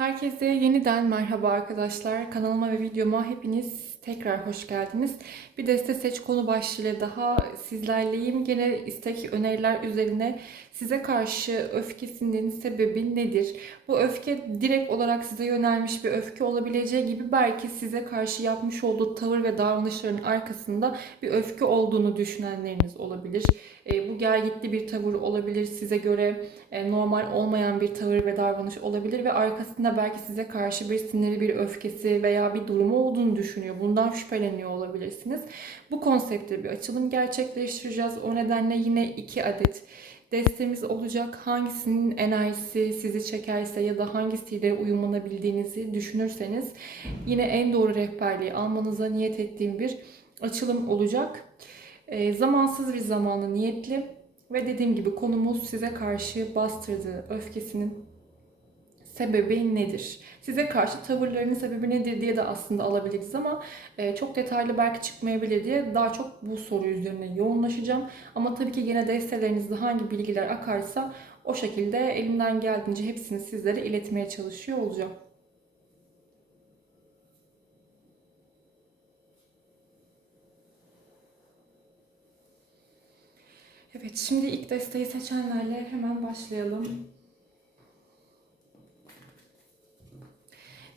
Herkese yeniden merhaba arkadaşlar. Kanalıma ve videoma hepiniz tekrar hoş geldiniz. Bir deste seç konu başlığıyla daha sizlerleyim. Gene istek öneriler üzerine size karşı öfkesinin sebebi nedir? Bu öfke direkt olarak size yönelmiş bir öfke olabileceği gibi belki size karşı yapmış olduğu tavır ve davranışların arkasında bir öfke olduğunu düşünenleriniz olabilir. E, bu gelgitli bir tavır olabilir. Size göre e, normal olmayan bir tavır ve davranış olabilir ve arkasında belki size karşı bir siniri, bir öfkesi veya bir durumu olduğunu düşünüyor. Bundan şüpheleniyor olabilirsiniz. Bu konseptte bir açılım gerçekleştireceğiz. O nedenle yine iki adet destemiz olacak. Hangisinin enerjisi sizi çekerse ya da hangisiyle uyumlanabildiğinizi düşünürseniz yine en doğru rehberliği almanıza niyet ettiğim bir açılım olacak. E, zamansız bir zamanı niyetli ve dediğim gibi konumuz size karşı bastırdığı öfkesinin sebebi nedir? Size karşı tavırlarının sebebi nedir diye de aslında alabiliriz ama e, çok detaylı belki çıkmayabilir diye daha çok bu soru üzerine yoğunlaşacağım. Ama tabii ki yine destelerinizde hangi bilgiler akarsa o şekilde elimden geldiğince hepsini sizlere iletmeye çalışıyor olacağım. Evet, şimdi ilk desteği seçenlerle hemen başlayalım.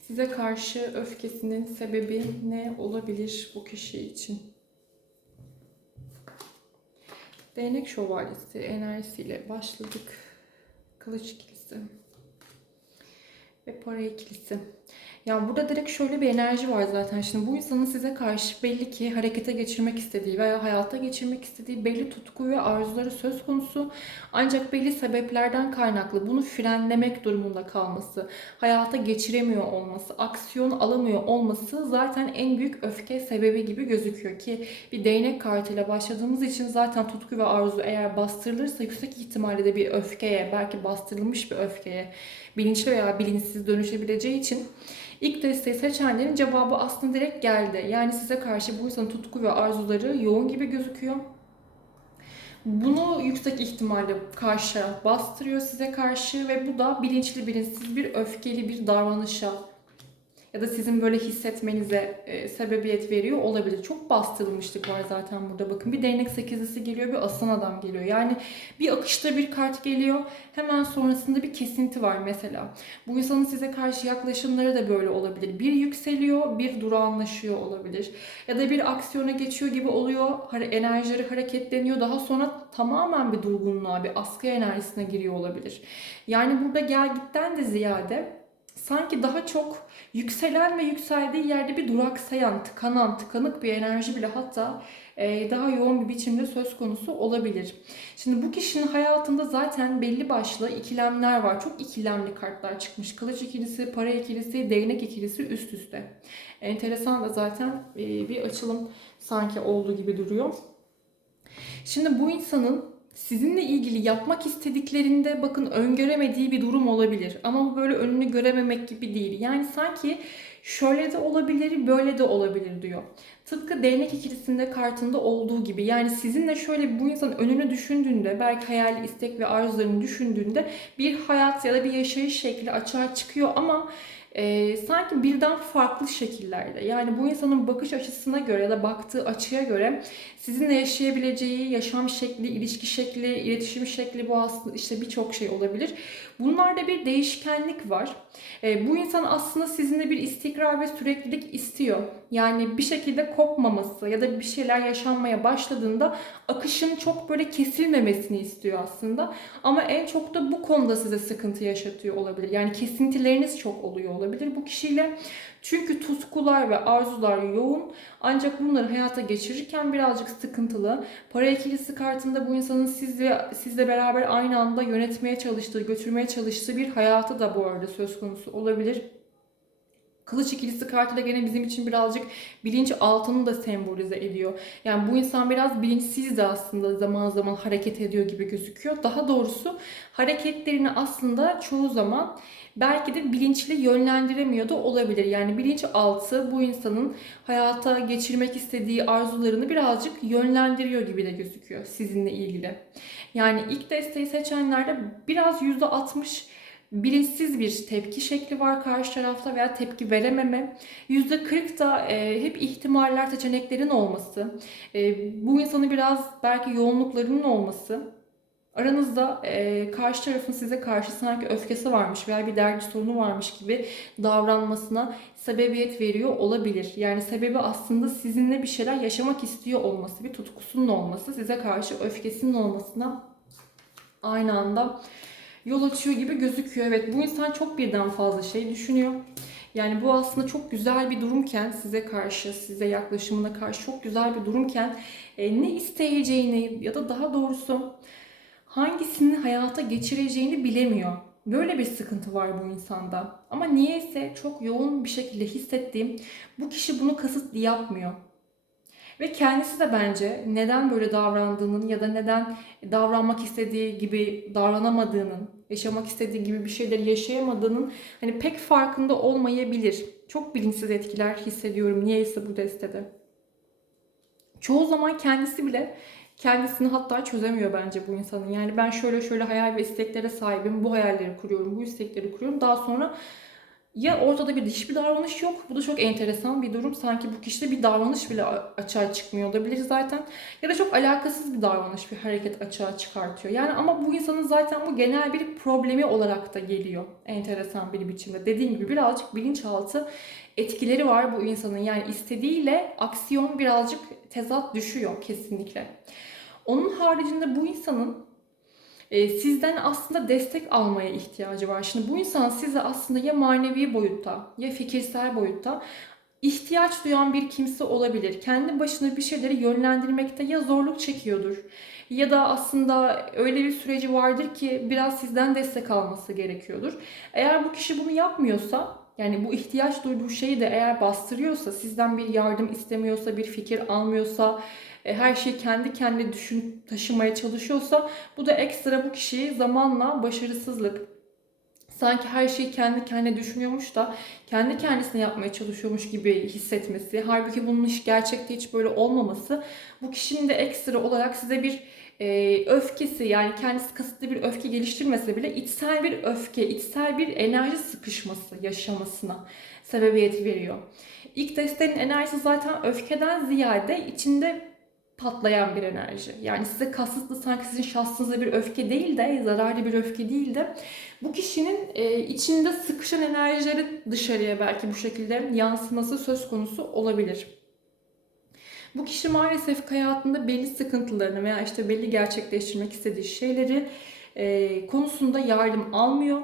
Size karşı öfkesinin sebebi ne olabilir bu kişi için? Değnek şövalyesi enerjisiyle başladık. Kılıç ikilisi ve para ikilisi. Yani burada direkt şöyle bir enerji var zaten. Şimdi bu insanın size karşı belli ki harekete geçirmek istediği veya hayata geçirmek istediği belli tutku ve arzuları söz konusu. Ancak belli sebeplerden kaynaklı bunu frenlemek durumunda kalması, hayata geçiremiyor olması, aksiyon alamıyor olması zaten en büyük öfke sebebi gibi gözüküyor ki bir değnek kartıyla başladığımız için zaten tutku ve arzu eğer bastırılırsa yüksek ihtimalle de bir öfkeye, belki bastırılmış bir öfkeye bilinçli veya bilinçsiz dönüşebileceği için ilk desteği seçenlerin cevabı aslında direkt geldi. Yani size karşı bu insanın tutku ve arzuları yoğun gibi gözüküyor. Bunu yüksek ihtimalle karşı bastırıyor size karşı ve bu da bilinçli bilinçsiz bir öfkeli bir davranışa ya da sizin böyle hissetmenize e, sebebiyet veriyor olabilir. Çok bastırılmışlık var zaten burada bakın. Bir değnek sekizlisi geliyor, bir aslan adam geliyor. Yani bir akışta bir kart geliyor. Hemen sonrasında bir kesinti var mesela. Bu insanın size karşı yaklaşımları da böyle olabilir. Bir yükseliyor, bir durağanlaşıyor olabilir. Ya da bir aksiyona geçiyor gibi oluyor. Enerjileri hareketleniyor. Daha sonra tamamen bir durgunluğa, bir askı enerjisine giriyor olabilir. Yani burada gel gitten de ziyade sanki daha çok yükselen ve yükseldiği yerde bir duraksayan, tıkanan, tıkanık bir enerji bile hatta e, daha yoğun bir biçimde söz konusu olabilir. Şimdi bu kişinin hayatında zaten belli başlı ikilemler var. Çok ikilemli kartlar çıkmış. Kılıç ikilisi, para ikilisi, değnek ikilisi üst üste. Enteresan da zaten e, bir açılım sanki olduğu gibi duruyor. Şimdi bu insanın sizinle ilgili yapmak istediklerinde bakın öngöremediği bir durum olabilir. Ama bu böyle önünü görememek gibi değil. Yani sanki şöyle de olabilir, böyle de olabilir diyor. Tıpkı değnek ikilisinde kartında olduğu gibi. Yani sizinle şöyle bu insan önünü düşündüğünde, belki hayal, istek ve arzularını düşündüğünde bir hayat ya da bir yaşayış şekli açığa çıkıyor ama e, sanki birden farklı şekillerde. Yani bu insanın bakış açısına göre ya da baktığı açıya göre sizinle yaşayabileceği yaşam şekli, ilişki şekli, iletişim şekli bu aslında işte birçok şey olabilir. Bunlarda bir değişkenlik var. E, bu insan aslında sizinle bir istikrar ve süreklilik istiyor. Yani bir şekilde kopmaması ya da bir şeyler yaşanmaya başladığında akışın çok böyle kesilmemesini istiyor aslında. Ama en çok da bu konuda size sıkıntı yaşatıyor olabilir. Yani kesintileriniz çok oluyor olabilir bu kişiyle. Çünkü tutkular ve arzular yoğun ancak bunları hayata geçirirken birazcık sıkıntılı. Para ikilisi kartında bu insanın sizle, sizle beraber aynı anda yönetmeye çalıştığı, götürmeye çalıştığı bir hayatı da bu arada söz konusu olabilir. Kılıç ikilisi kartı da gene bizim için birazcık bilinç altını da sembolize ediyor. Yani bu insan biraz bilinçsiz de aslında zaman zaman hareket ediyor gibi gözüküyor. Daha doğrusu hareketlerini aslında çoğu zaman belki de bilinçli yönlendiremiyor da olabilir. Yani bilinç altı bu insanın hayata geçirmek istediği arzularını birazcık yönlendiriyor gibi de gözüküyor sizinle ilgili. Yani ilk desteği seçenlerde biraz %60 bilinçsiz bir tepki şekli var karşı tarafta veya tepki verememe. %40 da e, hep ihtimaller, seçeneklerin olması. E, bu insanın biraz belki yoğunluklarının olması. Aranızda e, karşı tarafın size karşı sanki öfkesi varmış veya bir derdi sorunu varmış gibi davranmasına sebebiyet veriyor olabilir. Yani sebebi aslında sizinle bir şeyler yaşamak istiyor olması, bir tutkusunun olması, size karşı öfkesinin olmasına aynı anda yol açıyor gibi gözüküyor. Evet bu insan çok birden fazla şey düşünüyor. Yani bu aslında çok güzel bir durumken size karşı, size yaklaşımına karşı çok güzel bir durumken e, ne isteyeceğini ya da daha doğrusu hangisini hayata geçireceğini bilemiyor. Böyle bir sıkıntı var bu insanda. Ama niyeyse çok yoğun bir şekilde hissettiğim bu kişi bunu kasıtlı yapmıyor. Ve kendisi de bence neden böyle davrandığının ya da neden davranmak istediği gibi davranamadığının, yaşamak istediği gibi bir şeyleri yaşayamadığının hani pek farkında olmayabilir. Çok bilinçsiz etkiler hissediyorum niyeyse bu destede. Çoğu zaman kendisi bile kendisini hatta çözemiyor bence bu insanın. Yani ben şöyle şöyle hayal ve isteklere sahibim, bu hayalleri kuruyorum, bu istekleri kuruyorum. Daha sonra ya ortada bir hiçbir davranış yok. Bu da çok enteresan bir durum. Sanki bu kişide bir davranış bile açığa çıkmıyor olabilir zaten. Ya da çok alakasız bir davranış, bir hareket açığa çıkartıyor. Yani ama bu insanın zaten bu genel bir problemi olarak da geliyor. Enteresan bir biçimde. Dediğim gibi birazcık bilinçaltı etkileri var bu insanın. Yani istediğiyle aksiyon birazcık tezat düşüyor kesinlikle. Onun haricinde bu insanın e, sizden aslında destek almaya ihtiyacı var. Şimdi bu insan size aslında ya manevi boyutta ya fikirsel boyutta ihtiyaç duyan bir kimse olabilir. Kendi başına bir şeyleri yönlendirmekte ya zorluk çekiyordur ya da aslında öyle bir süreci vardır ki biraz sizden destek alması gerekiyordur. Eğer bu kişi bunu yapmıyorsa yani bu ihtiyaç duyduğu şeyi de eğer bastırıyorsa, sizden bir yardım istemiyorsa, bir fikir almıyorsa, e, her şeyi kendi kendine düşün taşımaya çalışıyorsa bu da ekstra bu kişiyi zamanla başarısızlık, sanki her şeyi kendi kendine düşünüyormuş da kendi kendisine yapmaya çalışıyormuş gibi hissetmesi. Halbuki bunun iş gerçekte hiç böyle olmaması bu kişinin de ekstra olarak size bir e, öfkesi yani kendisi kasıtlı bir öfke geliştirmese bile içsel bir öfke, içsel bir enerji sıkışması yaşamasına sebebiyet veriyor. İlk destenin enerjisi zaten öfkeden ziyade içinde patlayan bir enerji. Yani size kasıtlı sanki sizin şahsınıza bir öfke değil de zararlı bir öfke değil de bu kişinin e, içinde sıkışan enerjileri dışarıya belki bu şekilde yansıması söz konusu olabilir. Bu kişi maalesef hayatında belli sıkıntılarını veya işte belli gerçekleştirmek istediği şeyleri e, konusunda yardım almıyor.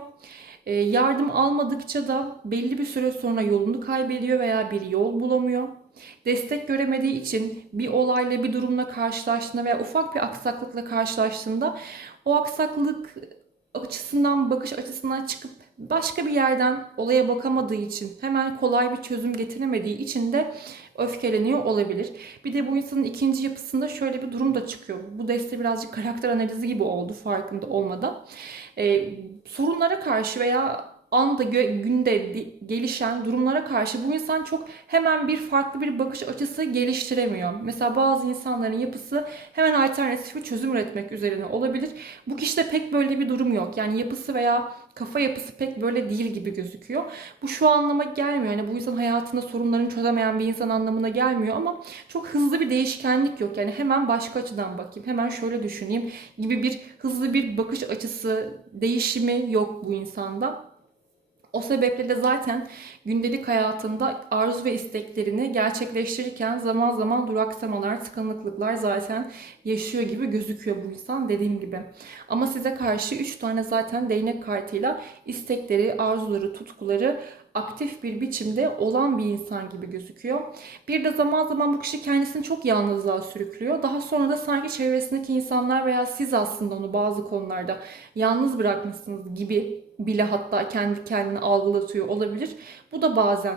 E, yardım almadıkça da belli bir süre sonra yolunu kaybediyor veya bir yol bulamıyor. Destek göremediği için bir olayla bir durumla karşılaştığında veya ufak bir aksaklıkla karşılaştığında o aksaklık açısından, bakış açısından çıkıp başka bir yerden olaya bakamadığı için, hemen kolay bir çözüm getiremediği için de öfkeleniyor olabilir. Bir de bu insanın ikinci yapısında şöyle bir durum da çıkıyor. Bu deste birazcık karakter analizi gibi oldu farkında olmadan. Ee, sorunlara karşı veya anda günde gelişen durumlara karşı bu insan çok hemen bir farklı bir bakış açısı geliştiremiyor. Mesela bazı insanların yapısı hemen alternatif bir çözüm üretmek üzerine olabilir. Bu kişide pek böyle bir durum yok. Yani yapısı veya kafa yapısı pek böyle değil gibi gözüküyor. Bu şu anlama gelmiyor. Yani bu insan hayatında sorunlarını çözemeyen bir insan anlamına gelmiyor ama çok hızlı bir değişkenlik yok. Yani hemen başka açıdan bakayım, hemen şöyle düşüneyim gibi bir hızlı bir bakış açısı değişimi yok bu insanda. O sebeple de zaten gündelik hayatında arzu ve isteklerini gerçekleştirirken zaman zaman duraksamalar, tıkanıklıklar zaten yaşıyor gibi gözüküyor bu insan dediğim gibi. Ama size karşı 3 tane zaten değnek kartıyla istekleri, arzuları, tutkuları aktif bir biçimde olan bir insan gibi gözüküyor. Bir de zaman zaman bu kişi kendisini çok yalnızlığa sürüklüyor. Daha sonra da sanki çevresindeki insanlar veya siz aslında onu bazı konularda yalnız bırakmışsınız gibi bile hatta kendi kendini algılatıyor olabilir. Bu da bazen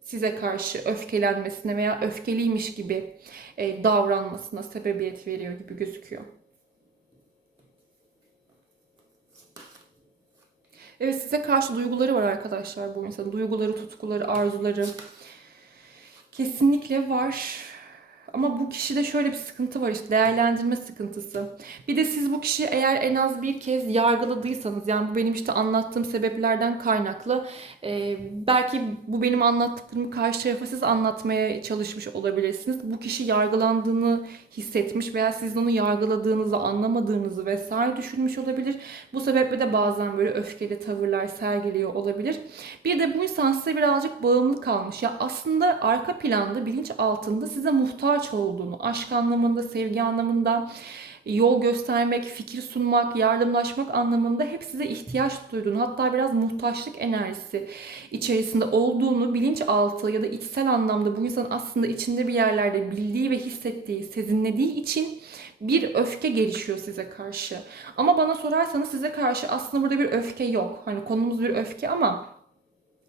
size karşı öfkelenmesine veya öfkeliymiş gibi e, davranmasına sebebiyet veriyor gibi gözüküyor. Evet size karşı duyguları var arkadaşlar bu insanın. Duyguları, tutkuları, arzuları kesinlikle var. Ama bu kişide şöyle bir sıkıntı var işte değerlendirme sıkıntısı. Bir de siz bu kişiyi eğer en az bir kez yargıladıysanız yani bu benim işte anlattığım sebeplerden kaynaklı e, belki bu benim anlattıklarımı karşı tarafa siz anlatmaya çalışmış olabilirsiniz. Bu kişi yargılandığını hissetmiş veya sizin onu yargıladığınızı, anlamadığınızı vesaire düşünmüş olabilir. Bu sebeple de bazen böyle öfkeli tavırlar sergiliyor olabilir. Bir de bu insan size birazcık bağımlı kalmış. Ya aslında arka planda, bilinç altında size muhtaç olduğunu, aşk anlamında, sevgi anlamında, yol göstermek, fikir sunmak, yardımlaşmak anlamında hep size ihtiyaç duyduğunu, hatta biraz muhtaçlık enerjisi içerisinde olduğunu bilinçaltı ya da içsel anlamda bu insan aslında içinde bir yerlerde bildiği ve hissettiği, sezinlediği için bir öfke gelişiyor size karşı. Ama bana sorarsanız size karşı aslında burada bir öfke yok. Hani konumuz bir öfke ama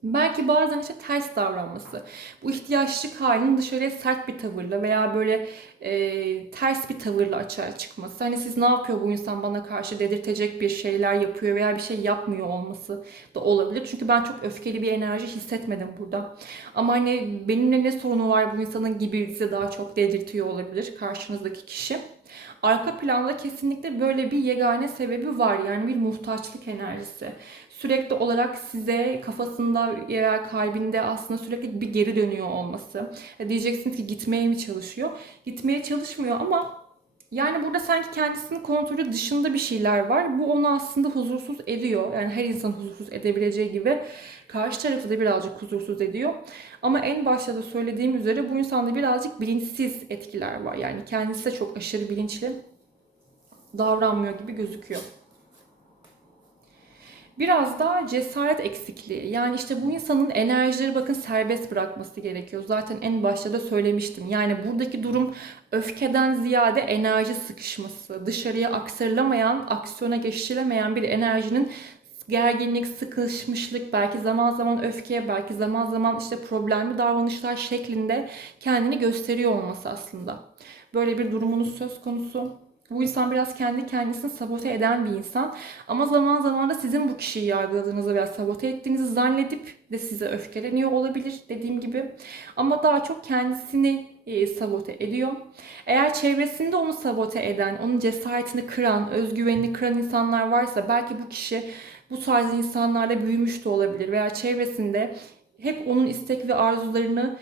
Belki bazen işte ters davranması. Bu ihtiyaçlık halinin dışarıya sert bir tavırla veya böyle e, ters bir tavırla açığa çıkması. Hani siz ne yapıyor bu insan bana karşı dedirtecek bir şeyler yapıyor veya bir şey yapmıyor olması da olabilir. Çünkü ben çok öfkeli bir enerji hissetmedim burada. Ama hani benimle ne sorunu var bu insanın gibi size daha çok dedirtiyor olabilir karşınızdaki kişi. Arka planda kesinlikle böyle bir yegane sebebi var. Yani bir muhtaçlık enerjisi sürekli olarak size kafasında veya kalbinde aslında sürekli bir geri dönüyor olması. Ya diyeceksiniz ki gitmeye mi çalışıyor? Gitmeye çalışmıyor ama yani burada sanki kendisinin kontrolü dışında bir şeyler var. Bu onu aslında huzursuz ediyor. Yani her insan huzursuz edebileceği gibi karşı tarafı da birazcık huzursuz ediyor. Ama en başta da söylediğim üzere bu insanda birazcık bilinçsiz etkiler var. Yani kendisi de çok aşırı bilinçli davranmıyor gibi gözüküyor. Biraz daha cesaret eksikliği. Yani işte bu insanın enerjileri bakın serbest bırakması gerekiyor. Zaten en başta da söylemiştim. Yani buradaki durum öfkeden ziyade enerji sıkışması. Dışarıya aktarılamayan, aksiyona geçirilemeyen bir enerjinin gerginlik, sıkışmışlık, belki zaman zaman öfkeye, belki zaman zaman işte problemli davranışlar şeklinde kendini gösteriyor olması aslında. Böyle bir durumunuz söz konusu. Bu insan biraz kendi kendisini sabote eden bir insan. Ama zaman zaman da sizin bu kişiyi yargıladığınızı veya sabote ettiğinizi zannedip de size öfkeleniyor olabilir dediğim gibi. Ama daha çok kendisini e, sabote ediyor. Eğer çevresinde onu sabote eden, onun cesaretini kıran, özgüvenini kıran insanlar varsa belki bu kişi bu tarz insanlarla büyümüş de olabilir veya çevresinde hep onun istek ve arzularını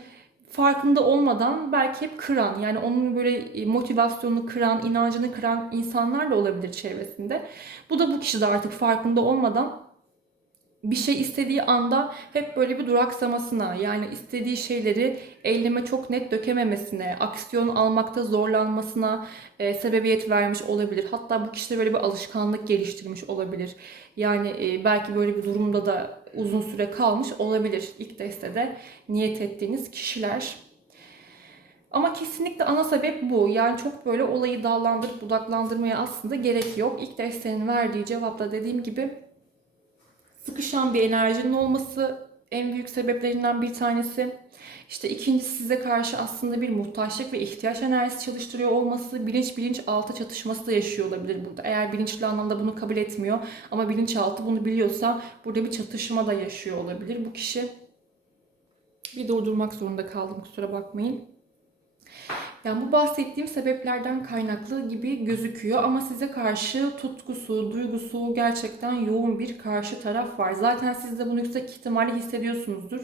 farkında olmadan belki hep kıran yani onun böyle e, motivasyonunu kıran, inancını kıran insanlar da olabilir çevresinde. Bu da bu kişi artık farkında olmadan bir şey istediği anda hep böyle bir duraksamasına yani istediği şeyleri eyleme çok net dökememesine, aksiyon almakta zorlanmasına e, sebebiyet vermiş olabilir. Hatta bu kişi de böyle bir alışkanlık geliştirmiş olabilir. Yani e, belki böyle bir durumda da uzun süre kalmış olabilir ilk destede niyet ettiğiniz kişiler. Ama kesinlikle ana sebep bu. Yani çok böyle olayı dallandırıp budaklandırmaya aslında gerek yok. İlk destenin verdiği cevapta dediğim gibi sıkışan bir enerjinin olması en büyük sebeplerinden bir tanesi. İşte ikincisi size karşı aslında bir muhtaçlık ve ihtiyaç enerjisi çalıştırıyor olması, bilinç bilinç altı çatışması da yaşıyor olabilir burada. Eğer bilinçli anlamda bunu kabul etmiyor ama bilinçaltı bunu biliyorsa burada bir çatışma da yaşıyor olabilir bu kişi. Bir durdurmak zorunda kaldım kusura bakmayın. Yani bu bahsettiğim sebeplerden kaynaklı gibi gözüküyor ama size karşı tutkusu, duygusu gerçekten yoğun bir karşı taraf var. Zaten siz de bunu yüksek ihtimalle hissediyorsunuzdur.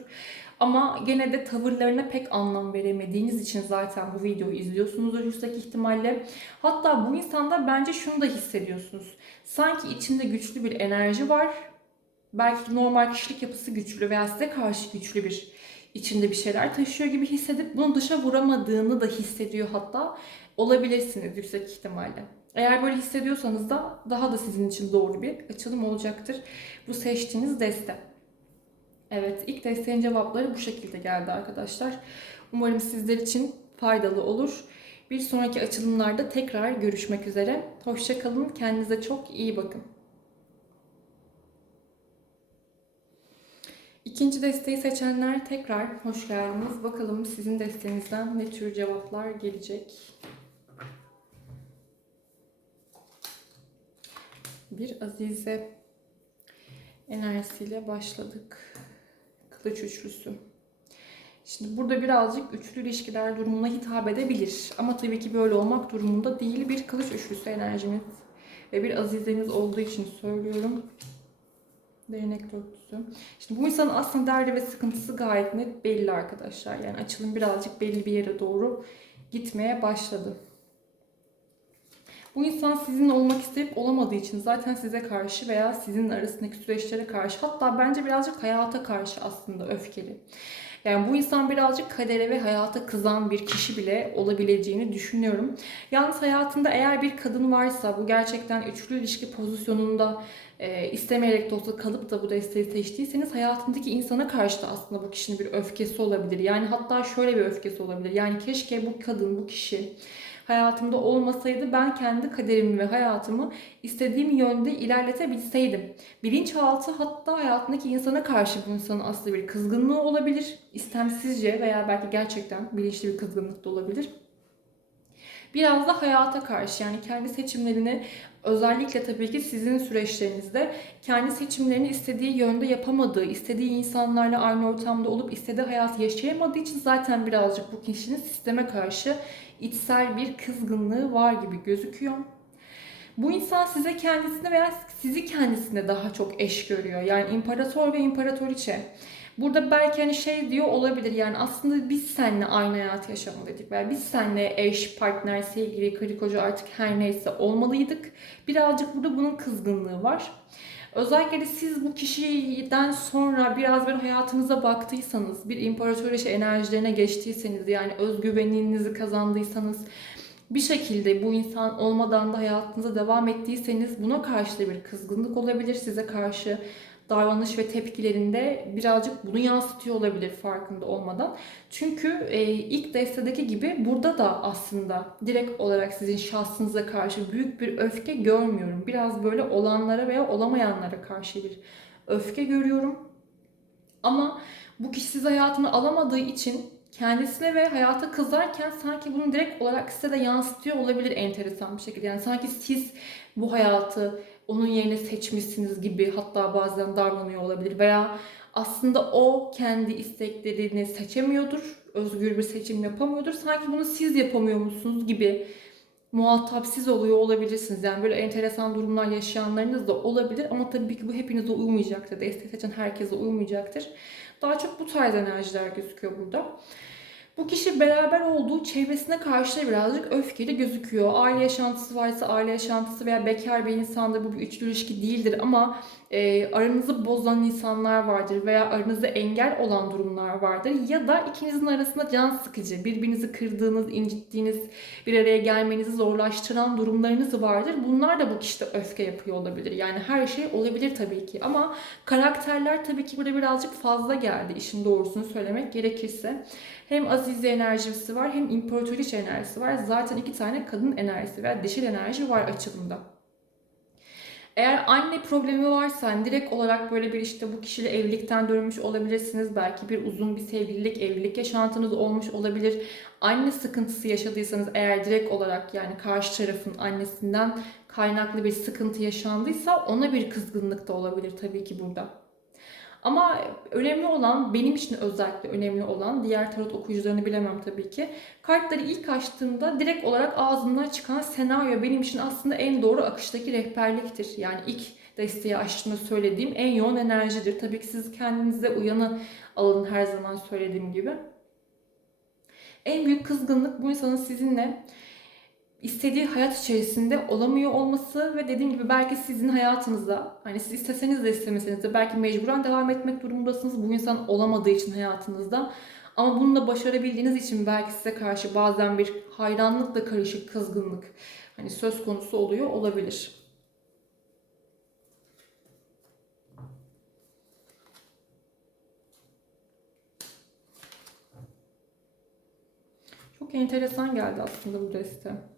Ama gene de tavırlarına pek anlam veremediğiniz için zaten bu videoyu izliyorsunuzdur yüksek ihtimalle. Hatta bu insanda bence şunu da hissediyorsunuz. Sanki içinde güçlü bir enerji var. Belki normal kişilik yapısı güçlü veya size karşı güçlü bir içinde bir şeyler taşıyor gibi hissedip bunu dışa vuramadığını da hissediyor hatta olabilirsiniz yüksek ihtimalle. Eğer böyle hissediyorsanız da daha da sizin için doğru bir açılım olacaktır bu seçtiğiniz deste. Evet ilk desteğin cevapları bu şekilde geldi arkadaşlar. Umarım sizler için faydalı olur. Bir sonraki açılımlarda tekrar görüşmek üzere. Hoşçakalın. Kendinize çok iyi bakın. İkinci desteği seçenler tekrar hoş geldiniz. Bakalım sizin desteğinizden ne tür cevaplar gelecek. Bir Azize enerjisiyle başladık. Kılıç üçlüsü. Şimdi burada birazcık üçlü ilişkiler durumuna hitap edebilir. Ama tabii ki böyle olmak durumunda değil. Bir kılıç üçlüsü enerjimiz ve bir azizemiz olduğu için söylüyorum. Değnek dörtlüsü. Şimdi bu insanın aslında derdi ve sıkıntısı gayet net belli arkadaşlar. Yani açılım birazcık belli bir yere doğru gitmeye başladı. Bu insan sizinle olmak isteyip olamadığı için zaten size karşı veya sizin arasındaki süreçlere karşı hatta bence birazcık hayata karşı aslında öfkeli. Yani bu insan birazcık kadere ve hayata kızan bir kişi bile olabileceğini düşünüyorum. Yalnız hayatında eğer bir kadın varsa bu gerçekten üçlü ilişki pozisyonunda e, istemeyerek de olsa kalıp da bu desteği seçtiyseniz hayatındaki insana karşı da aslında bu kişinin bir öfkesi olabilir. Yani hatta şöyle bir öfkesi olabilir. Yani keşke bu kadın, bu kişi hayatımda olmasaydı ben kendi kaderimi ve hayatımı istediğim yönde ilerletebilseydim. Bilinçaltı hatta hayatındaki insana karşı bu insanın aslında bir kızgınlığı olabilir. istemsizce veya belki gerçekten bilinçli bir kızgınlık da olabilir. Biraz da hayata karşı yani kendi seçimlerini özellikle tabii ki sizin süreçlerinizde kendi seçimlerini istediği yönde yapamadığı, istediği insanlarla aynı ortamda olup istediği hayatı yaşayamadığı için zaten birazcık bu kişinin sisteme karşı içsel bir kızgınlığı var gibi gözüküyor. Bu insan size kendisine veya sizi kendisine daha çok eş görüyor. Yani imparator ve imparatoriçe. Burada belki hani şey diyor olabilir yani aslında biz seninle aynı hayat yaşamalıydık veya biz seninle eş, partner, sevgili, karı koca artık her neyse olmalıydık. Birazcık burada bunun kızgınlığı var. Özellikle de siz bu kişiden sonra biraz böyle hayatınıza baktıysanız, bir imparatoriçe enerjilerine geçtiyseniz yani özgüveninizi kazandıysanız, bir şekilde bu insan olmadan da hayatınıza devam ettiyseniz buna karşı da bir kızgınlık olabilir size karşı davranış ve tepkilerinde birazcık bunu yansıtıyor olabilir farkında olmadan. Çünkü e, ilk destedeki gibi burada da aslında direkt olarak sizin şahsınıza karşı büyük bir öfke görmüyorum. Biraz böyle olanlara veya olamayanlara karşı bir öfke görüyorum. Ama bu kişi sizi hayatına alamadığı için kendisine ve hayata kızarken sanki bunu direkt olarak size de yansıtıyor olabilir enteresan bir şekilde. Yani sanki siz bu hayatı onun yerine seçmişsiniz gibi hatta bazen davranıyor olabilir veya aslında o kendi isteklerini seçemiyordur. Özgür bir seçim yapamıyordur. Sanki bunu siz yapamıyormuşsunuz gibi muhatap siz oluyor olabilirsiniz. Yani böyle enteresan durumlar yaşayanlarınız da olabilir ama tabii ki bu hepinize uymayacaktır. Destek seçen herkese uymayacaktır. Daha çok bu tarz enerjiler gözüküyor burada. Bu kişi beraber olduğu çevresine karşı da birazcık öfkeli gözüküyor. Aile yaşantısı varsa aile yaşantısı veya bekar bir insanda bu bir üçlü ilişki değildir ama e, aranızı bozan insanlar vardır veya aranızda engel olan durumlar vardır ya da ikinizin arasında can sıkıcı, birbirinizi kırdığınız, incittiğiniz, bir araya gelmenizi zorlaştıran durumlarınız vardır. Bunlar da bu kişide öfke yapıyor olabilir. Yani her şey olabilir tabii ki ama karakterler tabii ki burada birazcık fazla geldi işin doğrusunu söylemek gerekirse. Hem azize enerjisi var hem imparatoriçe enerjisi var. Zaten iki tane kadın enerjisi veya dişil enerji var açılımda. Eğer anne problemi varsa hani direkt olarak böyle bir işte bu kişiyle evlilikten dönmüş olabilirsiniz. Belki bir uzun bir sevgililik, evlilik yaşantınız olmuş olabilir. Anne sıkıntısı yaşadıysanız eğer direkt olarak yani karşı tarafın annesinden kaynaklı bir sıkıntı yaşandıysa ona bir kızgınlık da olabilir tabii ki burada. Ama önemli olan, benim için özellikle önemli olan, diğer tarot okuyucularını bilemem tabii ki. Kartları ilk açtığımda direkt olarak ağzımdan çıkan senaryo benim için aslında en doğru akıştaki rehberliktir. Yani ilk desteği açtığımda söylediğim en yoğun enerjidir. Tabii ki siz kendinize uyanı alın her zaman söylediğim gibi. En büyük kızgınlık bu insanın sizinle istediği hayat içerisinde olamıyor olması ve dediğim gibi belki sizin hayatınızda hani siz isteseniz de istemeseniz de belki mecburen devam etmek durumundasınız bu insan olamadığı için hayatınızda. Ama bunu da başarabildiğiniz için belki size karşı bazen bir hayranlıkla karışık kızgınlık hani söz konusu oluyor olabilir. Çok enteresan geldi aslında bu deste.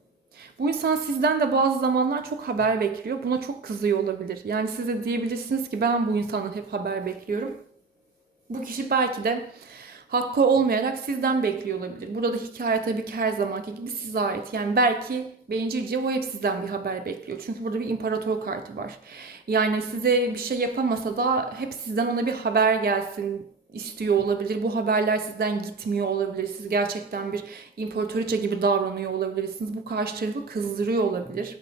Bu insan sizden de bazı zamanlar çok haber bekliyor. Buna çok kızıyor olabilir. Yani siz de diyebilirsiniz ki ben bu insandan hep haber bekliyorum. Bu kişi belki de hakkı olmayarak sizden bekliyor olabilir. Burada hikaye tabii ki her zamanki gibi size ait. Yani belki bencilce o hep sizden bir haber bekliyor. Çünkü burada bir imparator kartı var. Yani size bir şey yapamasa da hep sizden ona bir haber gelsin istiyor olabilir. Bu haberler sizden gitmiyor olabilir. Siz gerçekten bir imparatoriçe gibi davranıyor olabilirsiniz. Bu karşı tarafı kızdırıyor olabilir.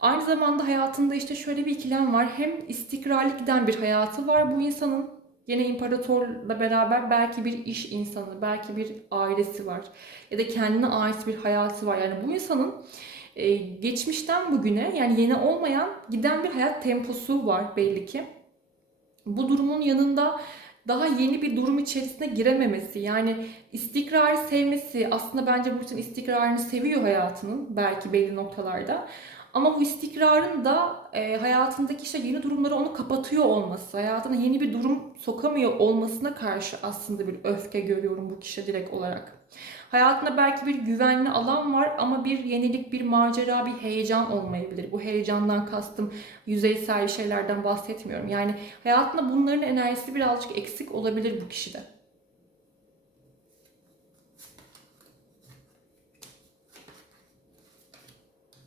Aynı zamanda hayatında işte şöyle bir ikilem var. Hem istikrarlı giden bir hayatı var bu insanın. Yine imparatorla beraber belki bir iş insanı, belki bir ailesi var. Ya da kendine ait bir hayatı var. Yani bu insanın e, geçmişten bugüne yani yeni olmayan giden bir hayat temposu var belli ki. Bu durumun yanında daha yeni bir durum içerisine girememesi yani istikrarı sevmesi aslında bence bu için istikrarını seviyor hayatının belki belli noktalarda. Ama bu istikrarın da e, hayatındaki işte yeni durumları onu kapatıyor olması, hayatına yeni bir durum sokamıyor olmasına karşı aslında bir öfke görüyorum bu kişi direkt olarak. Hayatında belki bir güvenli alan var ama bir yenilik, bir macera, bir heyecan olmayabilir. Bu heyecandan kastım yüzeysel şeylerden bahsetmiyorum. Yani hayatında bunların enerjisi birazcık eksik olabilir bu kişide.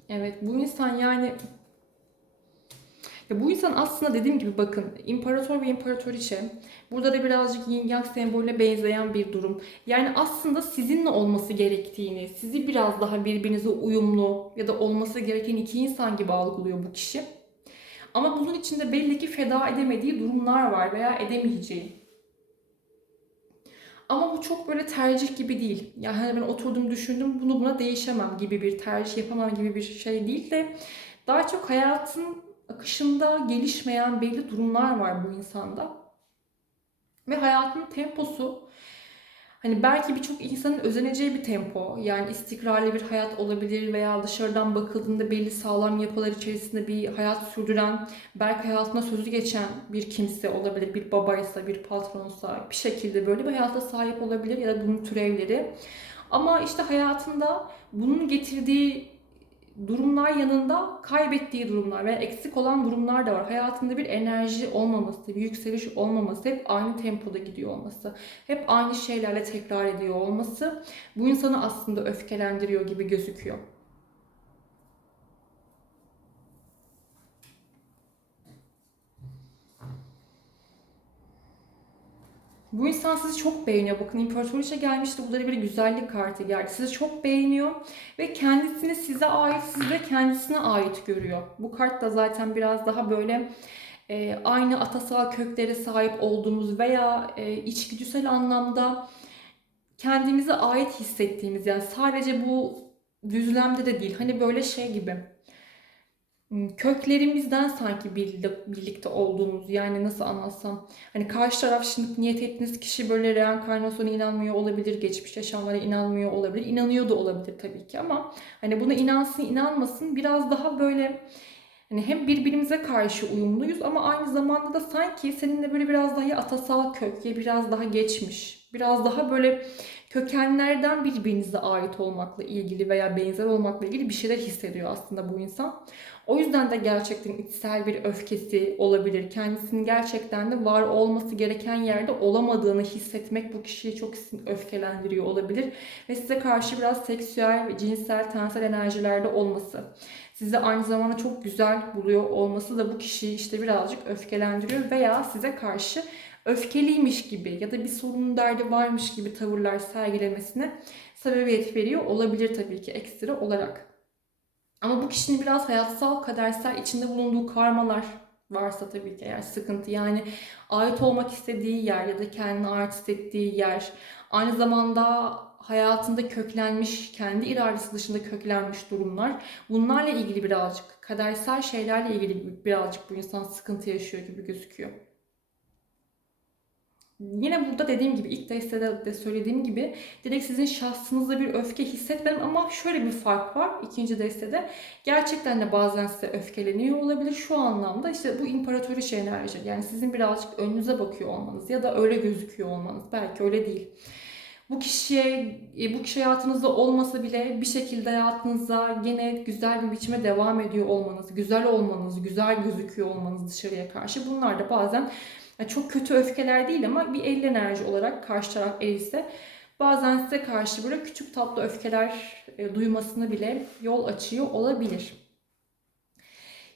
Evet bu insan yani ya bu insan aslında dediğim gibi bakın imparator ve imparatoriçe burada da birazcık yin yang sembolüne benzeyen bir durum. Yani aslında sizinle olması gerektiğini, sizi biraz daha birbirinize uyumlu ya da olması gereken iki insan gibi algılıyor bu kişi. Ama bunun içinde belli ki feda edemediği durumlar var veya edemeyeceği. Ama bu çok böyle tercih gibi değil. Yani hani ben oturdum düşündüm bunu buna değişemem gibi bir tercih yapamam gibi bir şey değil de daha çok hayatın akışında gelişmeyen belli durumlar var bu insanda. Ve hayatın temposu hani belki birçok insanın özeneceği bir tempo. Yani istikrarlı bir hayat olabilir veya dışarıdan bakıldığında belli sağlam yapılar içerisinde bir hayat sürdüren, belki hayatına sözü geçen bir kimse olabilir. Bir babaysa, bir patronsa bir şekilde böyle bir hayata sahip olabilir ya da bunun türevleri. Ama işte hayatında bunun getirdiği durumlar yanında kaybettiği durumlar veya eksik olan durumlar da var. Hayatında bir enerji olmaması, bir yükseliş olmaması, hep aynı tempoda gidiyor olması, hep aynı şeylerle tekrar ediyor olması bu insanı aslında öfkelendiriyor gibi gözüküyor. Bu insan sizi çok beğeniyor. Bakın İmparatoriçe gelmişti. Bu da bir güzellik kartı geldi. Sizi çok beğeniyor ve kendisini size ait, siz de kendisine ait görüyor. Bu kart da zaten biraz daha böyle e, aynı atasal köklere sahip olduğumuz veya e, içgüdüsel anlamda kendimize ait hissettiğimiz yani sadece bu düzlemde de değil. Hani böyle şey gibi köklerimizden sanki birlikte olduğumuz yani nasıl anlatsam hani karşı taraf şimdi niyet ettiğiniz kişi böyle reenkarnasyona inanmıyor olabilir geçmiş yaşamlara inanmıyor olabilir inanıyor da olabilir tabii ki ama hani buna inansın inanmasın biraz daha böyle hani hem birbirimize karşı uyumluyuz ama aynı zamanda da sanki seninle böyle biraz daha atasal kök ya biraz daha geçmiş biraz daha böyle kökenlerden birbirinize ait olmakla ilgili veya benzer olmakla ilgili bir şeyler hissediyor aslında bu insan. O yüzden de gerçekten içsel bir öfkesi olabilir. Kendisinin gerçekten de var olması gereken yerde olamadığını hissetmek bu kişiyi çok öfkelendiriyor olabilir. Ve size karşı biraz seksüel ve cinsel, tensel enerjilerde olması. Sizi aynı zamanda çok güzel buluyor olması da bu kişiyi işte birazcık öfkelendiriyor veya size karşı öfkeliymiş gibi ya da bir sorunun derdi varmış gibi tavırlar sergilemesine sebebiyet veriyor olabilir tabii ki ekstra olarak. Ama bu kişinin biraz hayatsal, kadersel içinde bulunduğu karmalar varsa tabii ki eğer sıkıntı yani ait olmak istediği yer ya da kendine ait hissettiği yer aynı zamanda hayatında köklenmiş, kendi iradesi dışında köklenmiş durumlar bunlarla ilgili birazcık kadersel şeylerle ilgili birazcık bu insan sıkıntı yaşıyor gibi gözüküyor. Yine burada dediğim gibi ilk destede de söylediğim gibi direkt sizin şahsınızda bir öfke hissetmedim ama şöyle bir fark var ikinci destede. Gerçekten de bazen size öfkeleniyor olabilir şu anlamda işte bu imparatoriçe enerji yani sizin birazcık önünüze bakıyor olmanız ya da öyle gözüküyor olmanız belki öyle değil. Bu kişiye, e, bu kişi hayatınızda olmasa bile bir şekilde hayatınıza gene güzel bir biçime devam ediyor olmanız, güzel olmanız, güzel gözüküyor olmanız dışarıya karşı bunlar da bazen yani çok kötü öfkeler değil ama bir el enerji olarak karşı taraf el ise bazen size karşı böyle küçük tatlı öfkeler e, duymasını bile yol açıyor olabilir.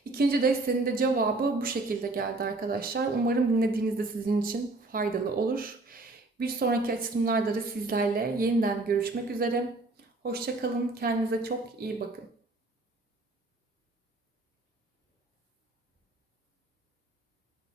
İkinci destenin de cevabı bu şekilde geldi arkadaşlar. Umarım dinlediğinizde sizin için faydalı olur. Bir sonraki açılımlarda da sizlerle yeniden görüşmek üzere. Hoşçakalın. Kendinize çok iyi bakın.